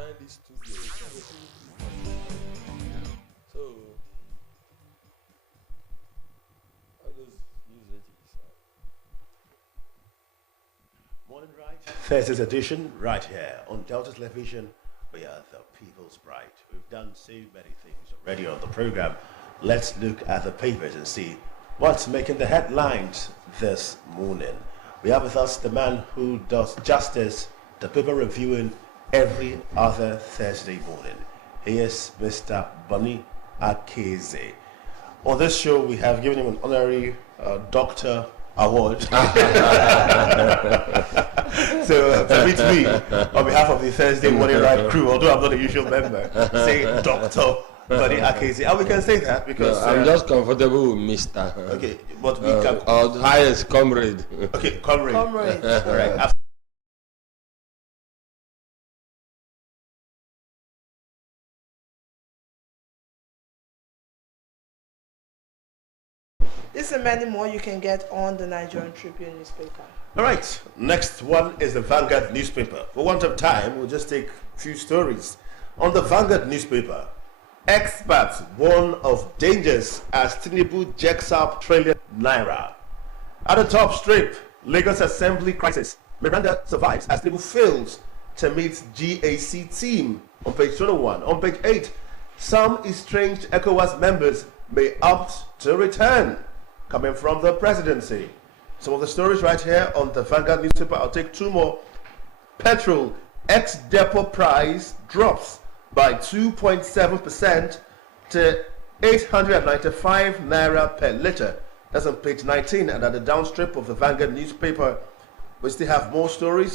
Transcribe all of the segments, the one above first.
designed this studio. So, I just use it. Morning Right. Thursday's edition, right here on Delta Television. We are the People's Pride. We've done so many things already on the program. Let's look at the papers and see what's making the headlines this morning. We have with us the man who does justice, the paper reviewing every other Thursday morning. He is Mr. Bonny Akeze. On this show, we have given him an honorary doctor award. So permit me, on behalf of the Thursday Morning Right crew, although I'm not a usual member, say Dr. Bonny Akeze. And we can say that because... No, I'm just comfortable with Mr. Okay, but we can... Or highest comrade. Okay, comrade. Comrade. All right. This and many more you can get on the Nigerian Tribune newspaper. All right, next one is the Vanguard newspaper. For want of time, we'll just take a few stories. On the Vanguard newspaper, experts warn of dangers as Tinubu jacks up trillion naira. At the top strip, Lagos Assembly crisis. Miranda survives as Tinubu fails to meet GAC team. On page 21. On page 8, some estranged ECOWAS members may opt to return. Coming from the presidency. Some of the stories right here on the Vanguard newspaper. I'll take two more. Petrol ex-depot price drops by 2.7% to 895 naira per litre. That's on page 19. And at the downstrip of the Vanguard newspaper, we still have more stories.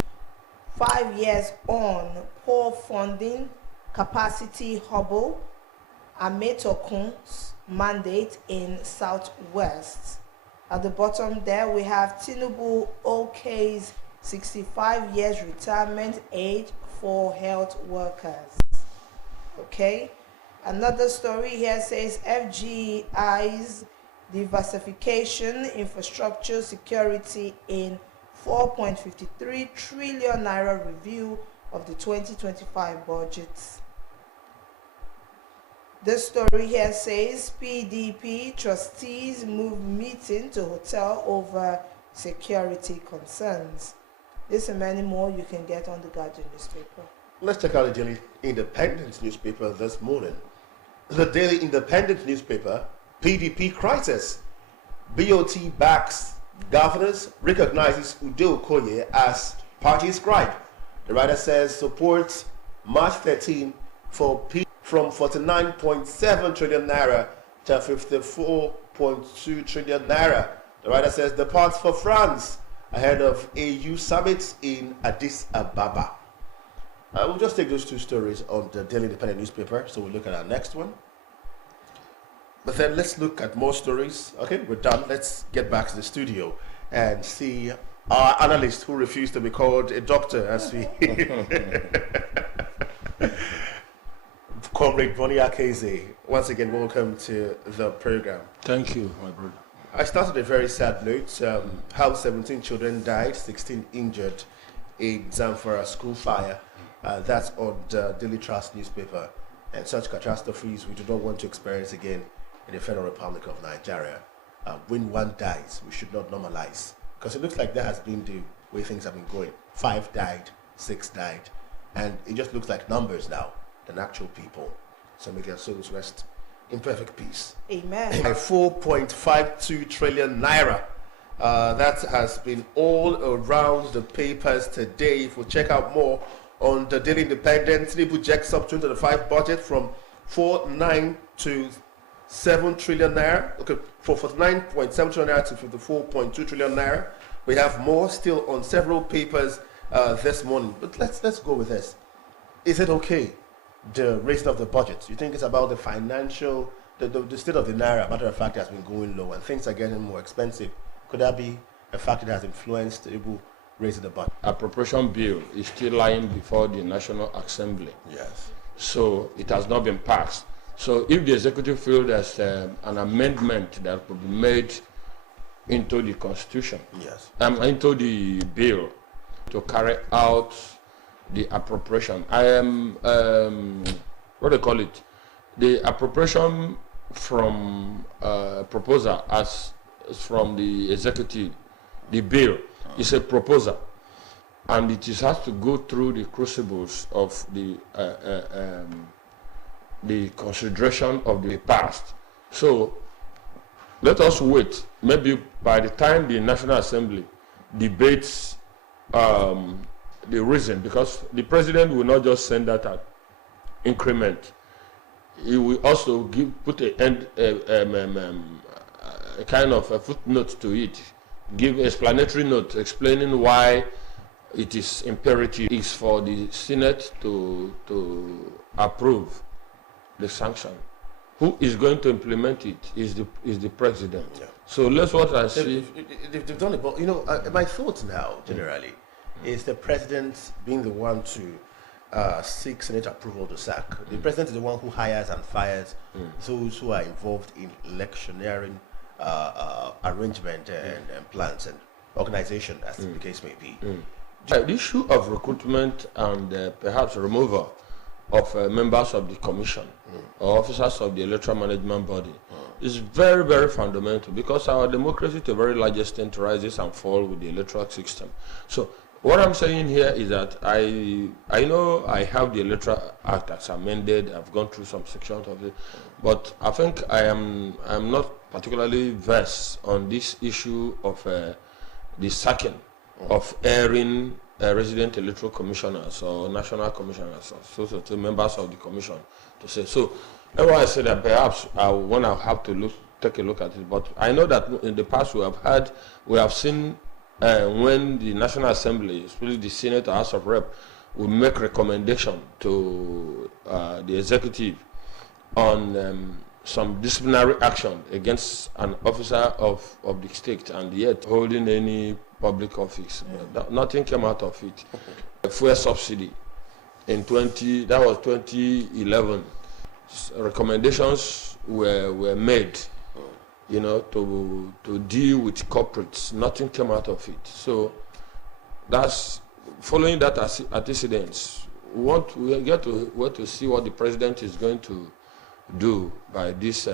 5 years on, poor funding, capacity hobble, Ametokun's mandate in Southwest. At the bottom there, we have Tinubu OK's 65 years retirement age for health workers. Okay. Another story here says FGI's diversification, infrastructure, security in 4.53 trillion naira review of the 2025 budget. This story here says PDP trustees move meeting to hotel over security concerns. This and many more you can get on the Guardian newspaper. Let's check out the Daily Independent newspaper this morning. The Daily Independent newspaper, PDP crisis. BOT backs governors, recognizes Udo Okoye as party scribe. The writer says support March 13 for P from 49.7 trillion naira to 54.2 trillion naira. The writer says departs for France ahead of AU summit in Addis Ababa. We'll just take those two stories on the Daily Independent newspaper, so we'll look at our next one. But then let's look at more stories. Okay, we're done. Let's get back to the studio and see our analyst who refused to be called a doctor as we... Comrade Bonny Akeze, once again, welcome to the program. Thank you, my brother. I started a very sad note. How 17 children died, 16 injured in Zamfara school fire. That's on the Daily Trust newspaper. And such catastrophes we do not want to experience again in the Federal Republic of Nigeria. When one dies, we should not normalize. Because it looks like that has been the way things have been going. 5 died, 6 died. And it just looks like numbers now than actual people. So may their souls rest in perfect peace. Amen. By 4.52 trillion naira. That has been all around the papers today. If we check out more on the Daily Independent, Tinubu jacks up 2025 budget from 49 to 7 trillion naira. Okay, from 49.7 trillion naira to 54.2 trillion naira. We have more still on several papers this morning. But let's go with this. Is it okay, the raising of the budget? You think it's about the financial, the state of the naira? Matter of fact, it has been going low and things are getting more expensive. Could that be a factor that has influenced Tinubu raising the budget? Appropriation bill is still lying before the National Assembly. Yes. So it has not been passed. So if the executive feels there's an amendment that could be made into the constitution, yes, into the bill to carry out the appropriation. I am, what do you call it? The appropriation from proposal as from the executive, the bill is a proposal, and it has to go through the crucibles of the consideration of the past. So let us wait. Maybe by the time the National Assembly debates the reason, because the president will not just send that an increment. He will also put a kind of a footnote to it, give explanatory note explaining why it is imperative is for the Senate to approve the sanction. Who is going to implement it is the president. Yeah. So let's what I see. They've done it, but you know, my thoughts now generally is the president being the one to seek Senate approval to sack. The president is the one who hires and fires those who are involved in electioneering arrangement and plans and organization, as the case may be. The issue of recruitment and perhaps removal of members of the commission or officers of the electoral management body is very, very fundamental, because our democracy to a very large extent rises and falls with the electoral system. So what I'm saying here is that I know I have the Electoral Act as amended. I've gone through some sections of it, but I think I'm not particularly versed on this issue of the sacking of airing resident electoral commissioners or national commissioners or so members of the commission to say. So that's why I said that perhaps when I have to take a look at it. But I know that in the past we have seen when the National Assembly, especially the Senate or House of Rep, will make recommendation to the executive on some disciplinary action against an officer of the state, and yet holding any public office. But nothing came out of it. Fuel subsidy in 2011, recommendations were made, you know, to deal with corporates. Nothing came out of it. So that's following that antecedents. We get to see what the president is going to do by this.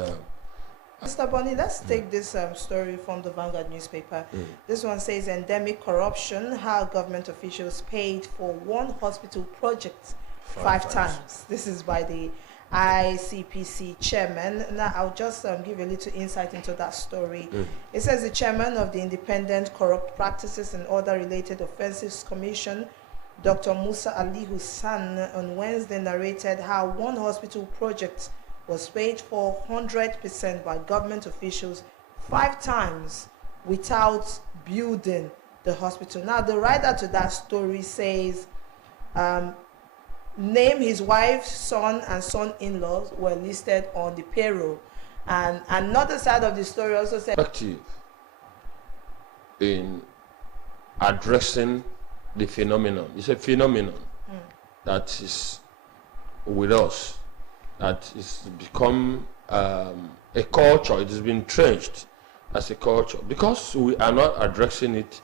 Mr. Bonny, let's take this story from the Vanguard newspaper. This one says endemic corruption, how government officials paid for one hospital project five times. This is by the ICPC chairman. Now, I'll just give a little insight into that story. It says the chairman of the Independent Corrupt Practices and Other Related Offences Commission, Dr. Musa Ali Hussan, on Wednesday narrated how one hospital project was paid for 100% by government officials 5 times without building the hospital. Now, the writer to that story says, name his wife, son, and son-in-laws were listed on the payroll. And another side of the story also said, active in addressing the phenomenon. It's a phenomenon that is with us, that is become a culture. It has been entrenched as a culture because we are not addressing it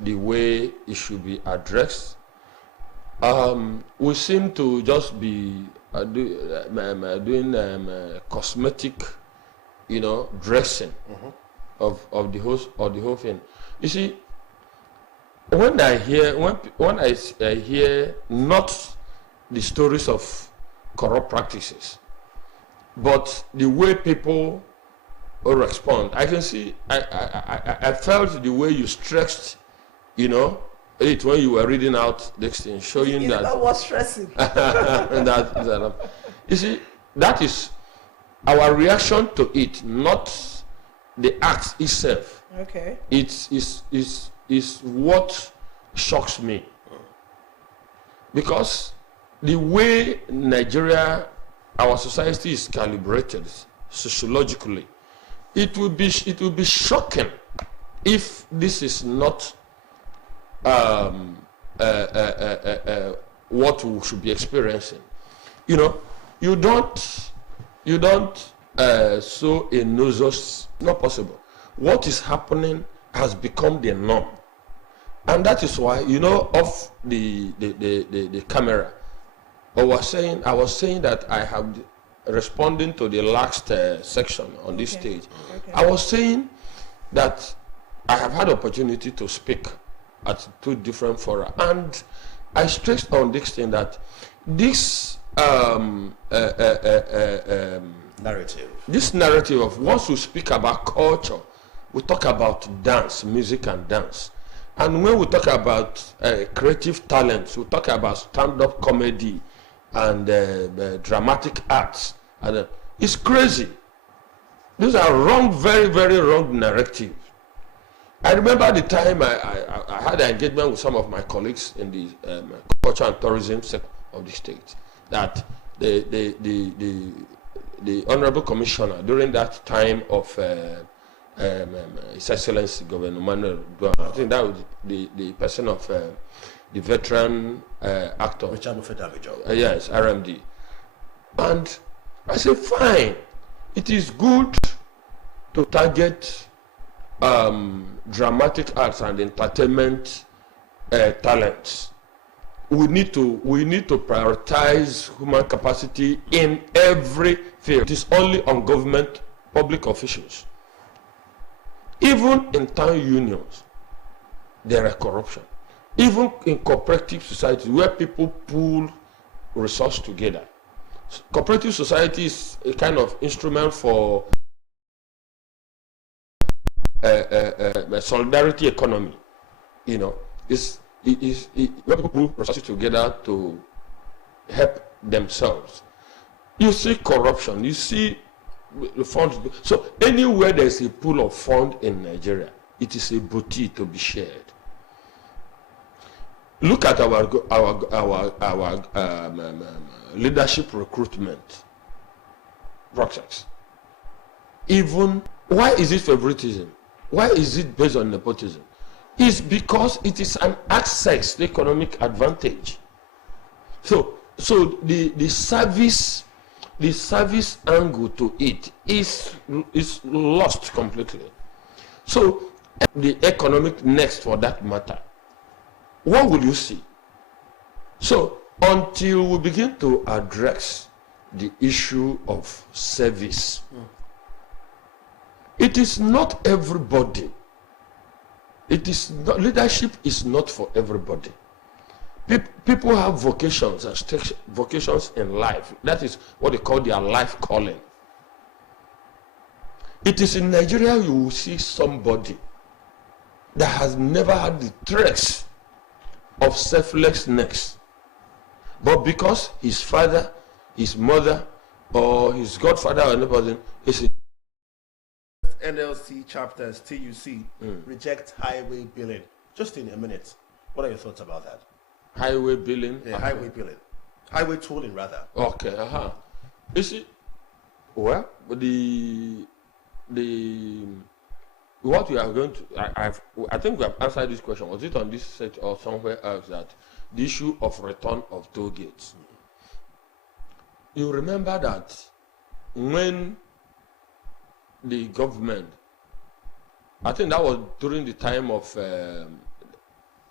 the way it should be addressed. We seem to just be doing cosmetic, you know, dressing of the whole thing. You see, when I hear not the stories of corrupt practices, but the way people respond, I can see. I felt the way you stressed, you know, it when you were reading out this thing, showing that. That was stressing. You see, that is our reaction to it, not the act itself. Okay. It is what shocks me, because the way Nigeria, our society is calibrated sociologically, it will be shocking if this is not what we should be experiencing. You know, you don't sow a nosus. Not possible. What is happening has become the norm. And that is why, you know, off the camera, I was saying that I have, responding to the last section on this stage, I was saying that I have had opportunity to speak at 2 different fora, and I stressed on this thing that this narrative of once we speak about culture, we talk about dance, music and dance. And when we talk about creative talents, we talk about stand-up comedy and dramatic arts. And it's crazy. These are wrong, very, very wrong narratives. I remember the time I had an engagement with some of my colleagues in the culture and tourism sector of the state, that the Honorable Commissioner during that time of His Excellency Governor Manuel Duan, I think that was the person of the veteran actor. Yes, RMD. And I said, fine, it is good to target dramatic arts and entertainment talents. We need to prioritize human capacity in every field. It is only on government, public officials. Even in town unions, there is corruption. Even in cooperative society, where people pool resources together. Cooperative society is a kind of instrument for a solidarity economy. You know, where people pool resources together to help themselves. You see corruption. You see the funds. So anywhere there's a pool of fund in Nigeria, it is a booty to be shared. Look at our leadership recruitment process. Even why is it favoritism? Why is it based on nepotism? It's because it is an access to economic advantage. So the service angle to it is lost completely. So the economic next, for that matter, what will you see? So until we begin to address the issue of service, it is not everybody. Leadership is not for everybody. People have vocations and vocations in life. That is what they call their life calling. It is in Nigeria you will see somebody that has never had the trace of selflessness, but because his father, his mother, or his godfather or anybody is NLC chapters TUC reject highway billing. Just in a minute, what are your thoughts about that? Highway billing? Yeah, highway billing. Highway tolling, rather. Okay, You see, well, what we are going to, I think we have answered this question. Was it on this set or somewhere else, that the issue of return of toll gates? You remember that when the government, I think that was during the time of,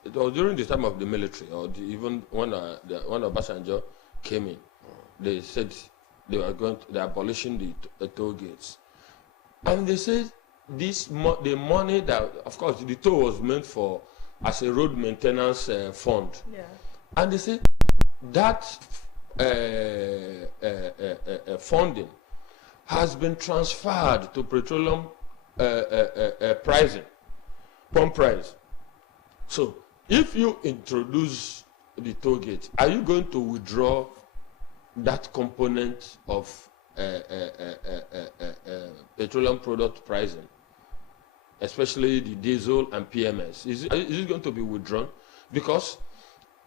it was during the time of the military, or even when Obasanjo came in, they said they're abolishing the toll gates, and they said the money that, of course, the toll was meant for as a road maintenance fund, and they said that funding has been transferred to petroleum pricing, pump price. So if you introduce the toll gate, are you going to withdraw that component of petroleum product pricing, especially the diesel and PMS? Is it going to be withdrawn? Because,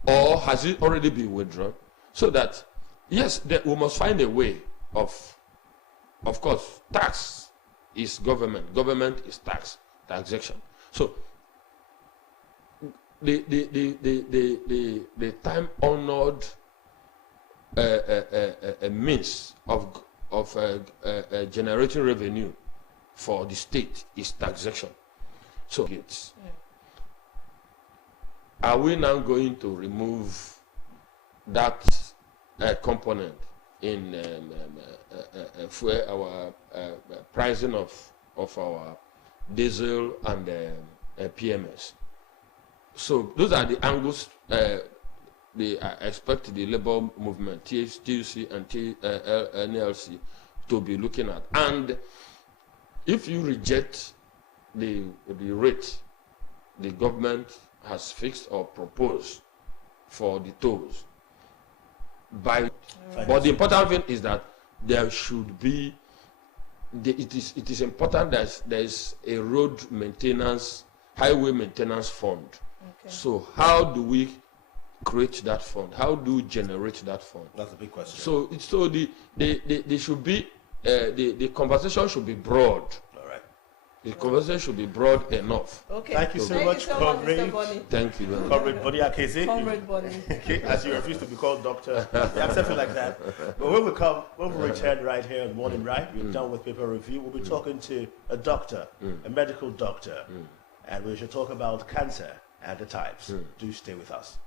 or has it already been withdrawn? So that, yes, we must find a way of course, tax is government. Government is taxation. So the time-honored means of generating revenue for the state is taxation. So are we now going to remove that component in fuel, our pricing of our diesel and PMS? So those are the angles I expect the labor movement, TUC and NLC, to be looking at. And if you reject the rate the government has fixed or proposed for the tolls, but the important thing is that there should be, it is important that there is a road maintenance, highway maintenance fund. Okay. So how do we create that fund? How do we generate that fund? That's a big question. So they should be the conversation should be broad. All right. The conversation should be broad enough. Okay. Thank you so much, Comrade. Mr. Bonny. Thank you very much. Comrade Body Akese. Comrade Bonny. Okay, as you refuse to be called doctor, yeah, something like that. But when we return right here on Morning Right, we're done with paper review. We'll be talking to a doctor, a medical doctor, and we should talk about cancer and the types. Do stay with us.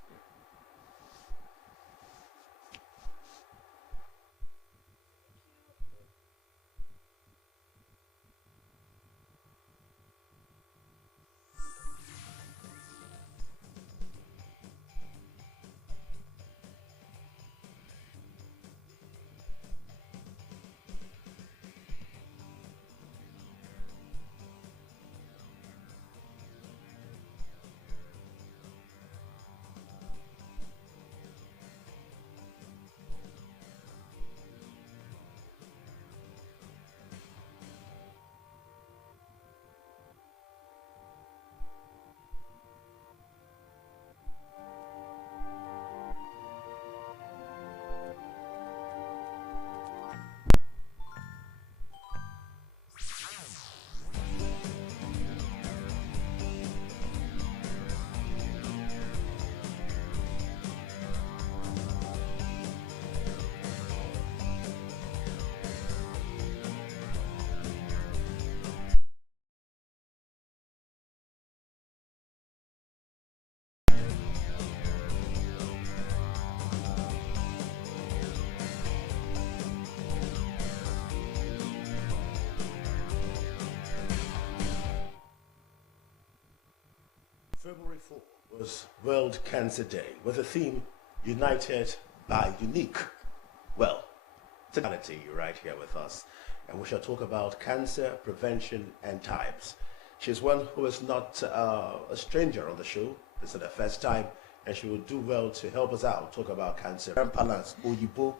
February 4 was World Cancer Day with the theme United by Unique. Well, totality right here with us, and we shall talk about cancer prevention and types. She's one who is not a stranger on the show. This is her first time, and she will do well to help us out, talk about cancer. Balance, Oyibo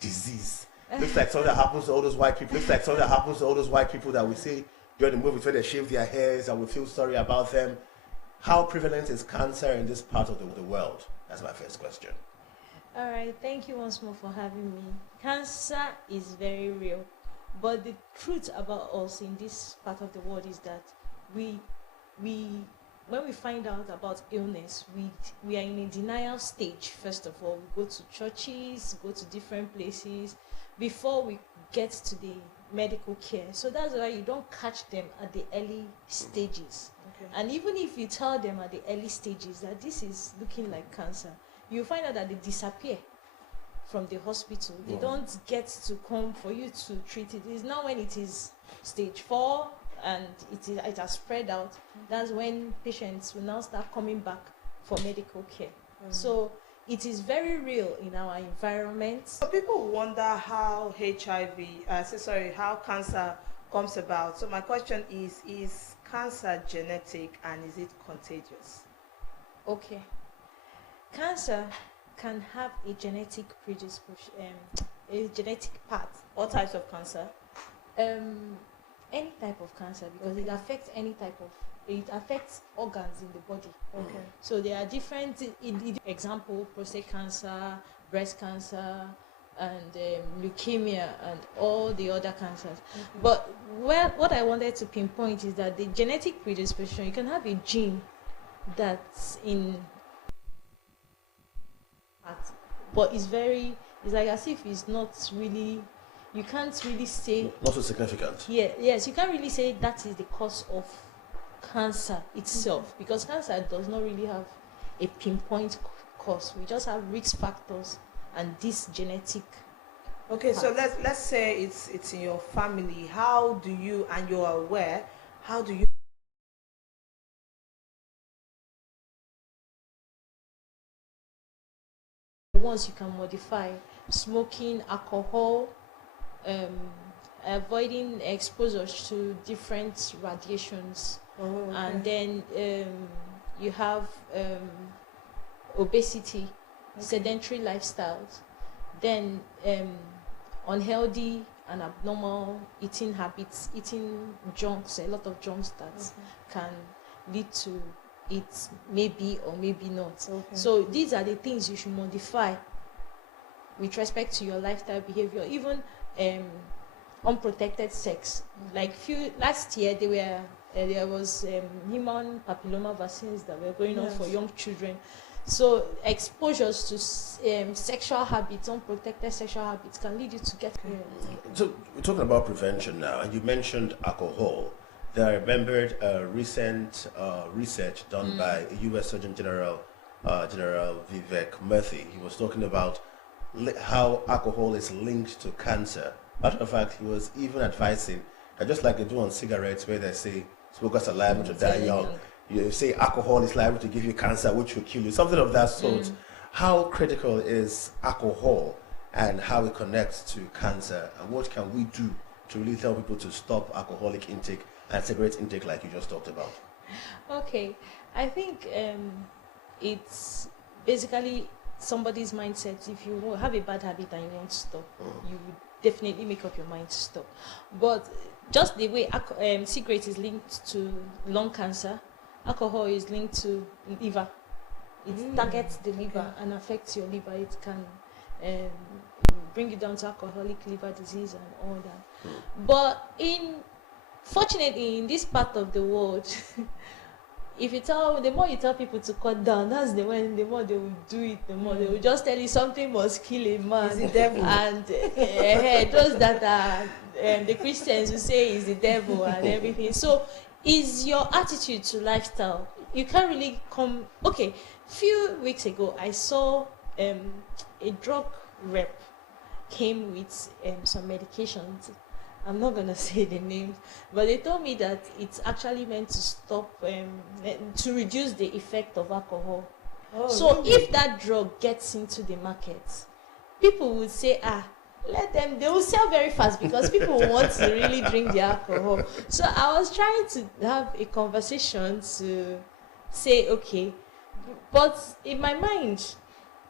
disease. Looks like something that happens to all those white people. Looks like something that happens to all those white people that we see during the movies where they shave their hairs and we feel sorry about them. How prevalent is cancer in this part of the world? That's my first question. All right, thank you once more for having me. Cancer is very real, but the truth about us in this part of the world is that we when we find out about illness, we are in a denial stage. First of all, we go to churches, go to different places before we get to the medical care. So that's why you don't catch them at the early stages. Okay. And even if you tell them at the early stages that this is looking like cancer, you find out that they disappear from the hospital. They don't get to come for you to treat it. It's not when it is stage 4 and it has spread out. That's when patients will now start coming back for medical care. So it is very real in our environment. So people wonder how how cancer comes about. So my question is cancer genetic and is it contagious? Okay. Cancer can have a genetic predisposition, a genetic part. What types of cancer? Any type of cancer, because it affects it affects organs in the body. Okay. So there are different, example, prostate cancer, breast cancer, and leukemia, and all the other cancers. But what I wanted to pinpoint is that the genetic predisposition, you can have a gene that's in, but it's like as if it's not really, you can't really say. Not so significant. Yes, you can't really say that is the cause of cancer itself, because cancer does not really have a pinpoint cause. We just have risk factors and this genetic. Okay, so let's say it's in your family. How do you, and you're aware, how do you Ones you can modify: smoking, alcohol, avoiding exposure to different radiations, and then you have obesity, sedentary lifestyles, then unhealthy and abnormal eating habits, eating junks, a lot of junks that can lead to it maybe or maybe not. So these are the things you should modify with respect to your lifestyle behavior. Even unprotected sex, like last year there was human papilloma vaccines that were going on for young children. So exposures to sexual habits, unprotected sexual habits, can lead you to get So we're talking about prevention now, and you mentioned alcohol. I remembered recent research done by U.S. Surgeon General Vivek Murthy. He was talking about how alcohol is linked to cancer. Matter of fact, he was even advising that just like they do on cigarettes, where they say smokers are liable to die young, you say alcohol is liable to give you cancer, which will kill you, something of that sort. How critical is alcohol and how it connects to cancer, and what can we do to really tell people to stop alcoholic intake and cigarette intake like you just talked about? Okay, I think it's basically somebody's mindset. If you have a bad habit and you want to stop, you would definitely make up your mind to stop. But just the way cigarette is linked to lung cancer, alcohol is linked to liver. It targets the liver and affects your liver. It can bring you down to alcoholic liver disease and all that. But fortunately, in this part of the world, the more you tell people to cut down, that's the more they will do it. The more they will just tell you something must kill a man. It's the devil. And those that are the Christians will say is the devil and everything. So, is your attitude to lifestyle? You can't really come. Okay, few weeks ago, I saw a drug rep came with some medications. I'm not gonna say the names, but they told me that it's actually meant to stop, to reduce the effect of alcohol. So really? If that drug gets into the market, people would say, let them, they will sell very fast because people want to really drink the alcohol. So I was trying to have a conversation to say, okay, but in my mind,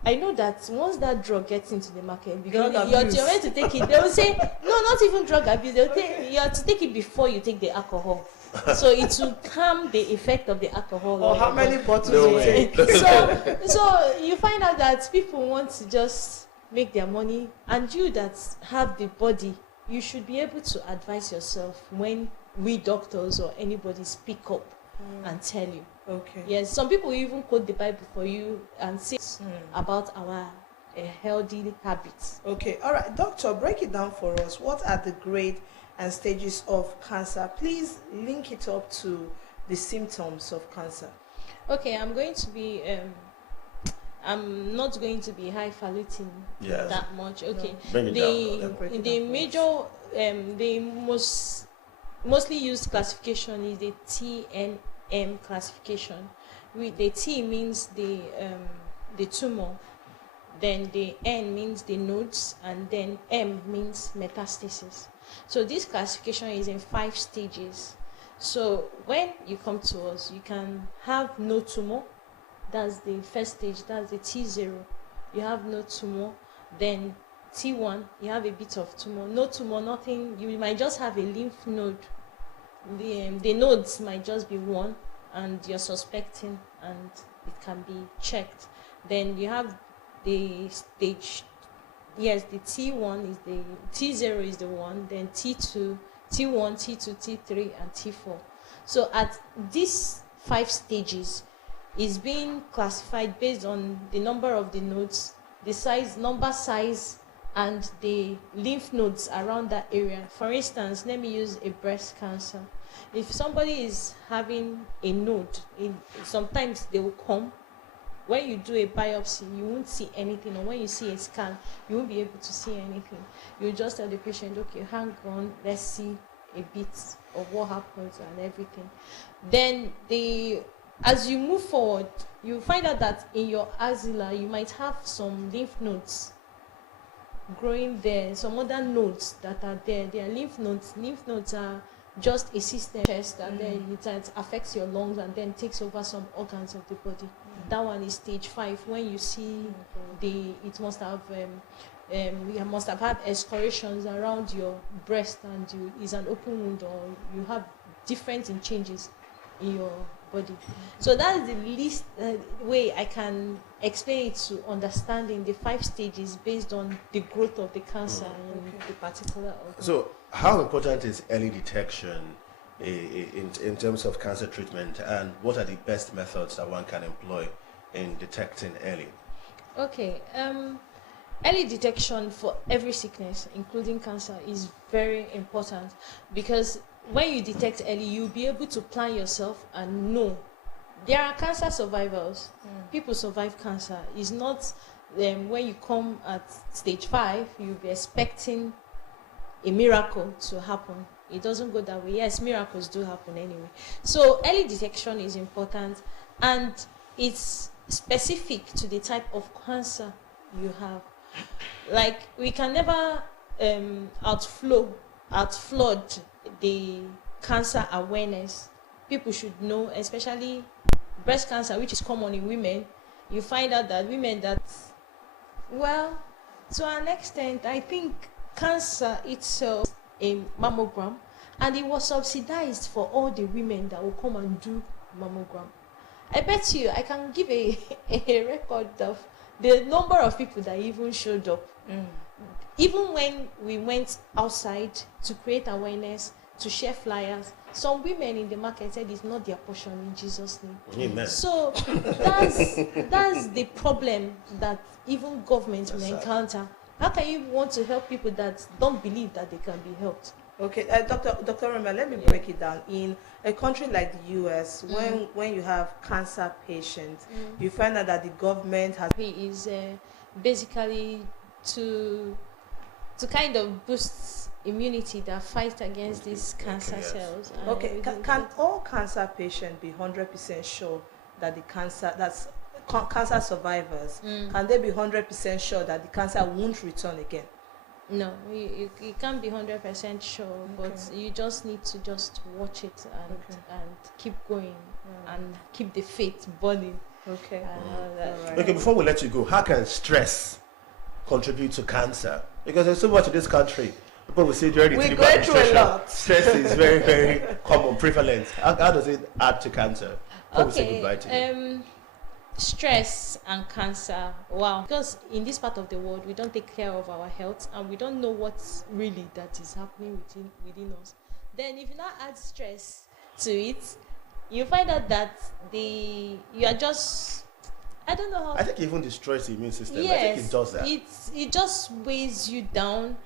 I know that once that drug gets into the market, because you're meant to take it, they will say, no, not even drug abuse, you have to take it before you take the alcohol. So it will calm the effect of the alcohol. Or how many bottles you take. So you find out that people want to just make their money, and you that have the body, you should be able to advise yourself when we doctors or anybody speak up and tell you. Okay. Yes, some people even quote the Bible for you and say about our healthy habits. Okay, all right, doctor, break it down for us. What are the grade and stages of cancer? Please link it up to the symptoms of cancer. Okay, I'm not going to be highfalutin that much. Okay, the major, the mostly used classification is the TNM classification. The T means the tumor, then the N means the nodes, and then M means metastasis. So this classification is in 5 stages. So when you come to us, you can have no tumor. That's the first stage. That's the T0. You have no tumor. Then T1, you have a bit of tumor. No tumor, nothing. You might just have a lymph node. The nodes might just be one, and you're suspecting, and it can be checked. Then you have the stage. Yes, the T1 is the T0 is the one. Then T2, T1, T2, T3, and T4. So at these 5 stages, is being classified based on the number of the nodes, the size, and the lymph nodes around that area. For instance, let me use a breast cancer. If somebody is having a node, sometimes they will come when you do a biopsy, you won't see anything, or when you see a scan, you won't be able to see anything. You just tell the patient, okay, hang on, let's see a bit of what happens and everything. Then as you move forward, you find out that in your axilla you might have some lymph nodes growing there, some other nodes that are there. They are lymph nodes. Lymph nodes are just a system chest, and then it affects your lungs and then takes over some organs of the body. That one is stage 5. When you see it must have you must have had excoriations around your breast, and is an open wound, or you have different changes in your body. So that is the least way I can explain it to understanding the 5 stages based on the growth of the cancer in the particular organ. So, how important is early detection in terms of cancer treatment, and what are the best methods that one can employ in detecting early? Okay, early detection for every sickness, including cancer, is very important, because when you detect early, you'll be able to plan yourself and know. There are cancer survivors. People survive cancer. It's not when you come at stage 5, you'll be expecting a miracle to happen. It doesn't go that way. Yes, miracles do happen anyway. So early detection is important, and it's specific to the type of cancer you have. Like, we can never outflood the cancer awareness. People should know, especially breast cancer, which is common in women. You find out that women that, well, to an extent, I think cancer itself a mammogram, and it was subsidized for all the women that will come and do mammogram. I bet you I can give a record of the number of people that even showed up. Even when we went outside to create awareness, to share flyers, some women in the market said it's not their portion in Jesus' name. Amen. So that's the problem that even governments will encounter. How can you want to help people that don't believe that they can be helped? Okay, Dr. Roma, let me break it down. In a country like the US, when you have cancer patients, you find out that the government has... He is basically to kind of boost immunity that fights against these cancer cells. Okay, can all cancer patients be 100% sure that the cancer, cancer survivors, can they be 100% sure that the cancer won't return again? No, you can't be 100% sure, but you just need to just watch it and keep going and keep the faith burning. Okay. Okay, before we let you go, how can stress contribute to cancer? Because there's so much in this country. People will say during the go through a lot. Stress is very, very common, prevalent. How does it add to cancer? Before we say goodbye to you. Stress and cancer, wow, because in this part of the world we don't take care of our health, and we don't know what's really that is happening within us. Then if you now add stress to it, you find out that you are just, I don't know how. I think it even destroys the immune system. Yes, I think it does that. It just weighs you down,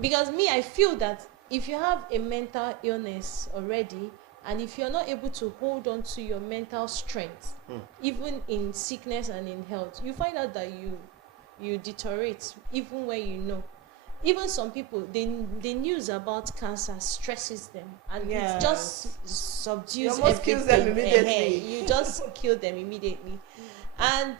because I feel that if you have a mental illness already, and if you're not able to hold on to your mental strength, even in sickness and in health, you find out that you deteriorate even when you know. Even some people, the news about cancer stresses them, and it just subdues everything. Kills them immediately. You just kill them immediately. And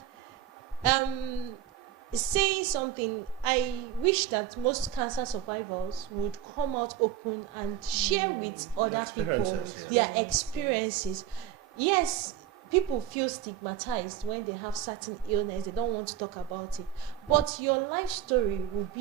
saying something, I wish that most cancer survivors would come out open and share with other people their experiences. Yes, people feel stigmatized when they have certain illness. They don't want to talk about it. But your life story will be